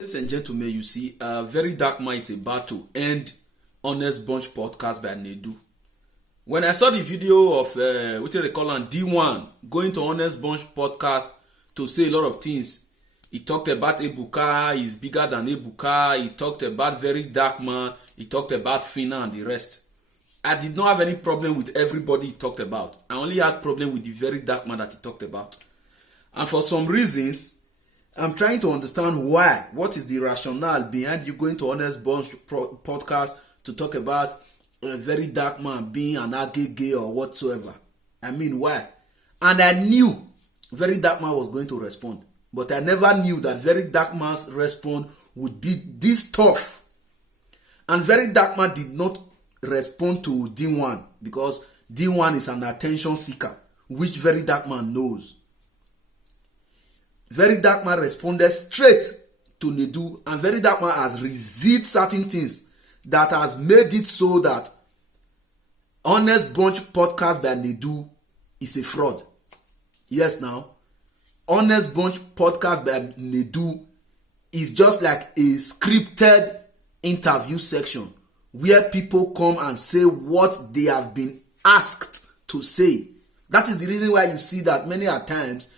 Ladies and gentlemen, you see, Very Dark Man is about to end Honest Bunch podcast by Nedu. When I saw the video of what they call on D1 going to Honest Bunch podcast to say a lot of things, he talked about Ebuka, he's bigger than Ebuka, he talked about Very Dark Man, he talked about Fina and the rest. I did not have any problem with everybody he talked about. I only had problem with the Very Dark Man that he talked about. And for some reasons, I'm trying to understand why. What is the rationale behind you going to Honest Bunch podcast to talk about a Very Dark Man being an agege or whatsoever? I mean, why? And I knew Very Dark Man was going to respond. But I never knew that Very Dark Man's response would be this tough. And Very Dark Man did not respond to D1 because D1 is an attention seeker, which Very Dark Man knows. Very Dark Man responded straight to Nedu, and Very Dark Man has revealed certain things that has made it so that Honest Bunch podcast by Nedu is a fraud. Yes, now Honest Bunch podcast by Nedu is just like a scripted interview section where people come and say what they have been asked to say. That is the reason why you see that many a times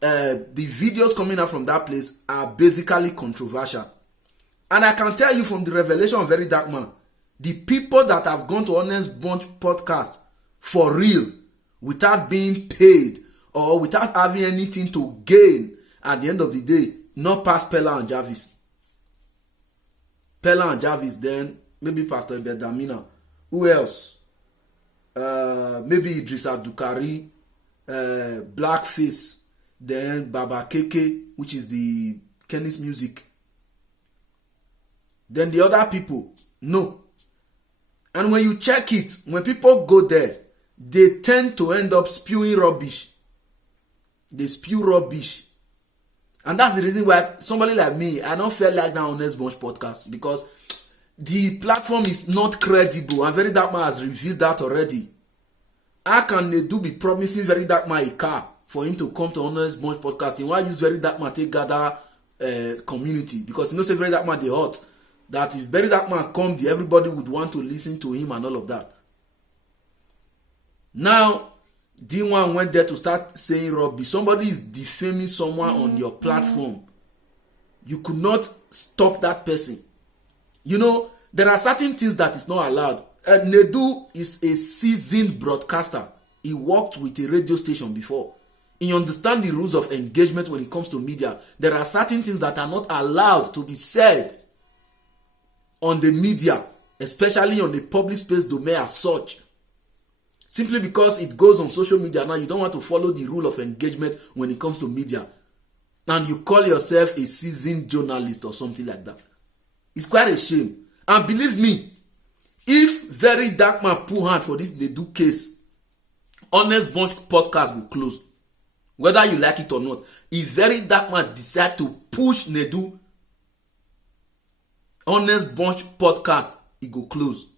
the videos coming out from that place are basically controversial. And I can tell you from the revelation of Very Dark Man, the people that have gone to Honest Bunch podcast for real, without being paid or without having anything to gain at the end of the day, not past Pella and Jarvis. Pella and Jarvis, then maybe Pastor Bedamina. Who else? Maybe Idris Abdukari, Blackface. Then Baba Keke, which is the Kenny's music. Then the other people, no. And when you check it, when people go there, they tend to end up spewing rubbish. They spew rubbish. And that's the reason why somebody like me, I don't feel like that Honest Bunch podcast, because the platform is not credible, and Very Dark Man has revealed that already. How can Nedu be promising Very Dark Man a car for him to come to Honest Bunch podcasting? Why use Very Dark Man to gather community? Because you know, say Very Dark Man they hot. That if Very Dark Man come, everybody would want to listen to him and all of that. Now, D1 went there to start saying rubbish. Somebody is defaming someone on your platform. You could not stop that person. You know, there are certain things that is not allowed. Nedu is a seasoned broadcaster. He worked with a radio station before. He understands the rules of engagement when it comes to media. There are certain things that are not allowed to be said on the media, especially on the public space domain as such. Simply because it goes on social media now, you don't want to follow the rule of engagement when it comes to media. And you call yourself a seasoned journalist or something like that. It's quite a shame. And believe me, if Very Dark Man pull hand for this Nedu case, Honest Bunch podcast will close. Whether you like it or not. If Very Dark Man decide to push Nedu, Honest Bunch podcast, it go close.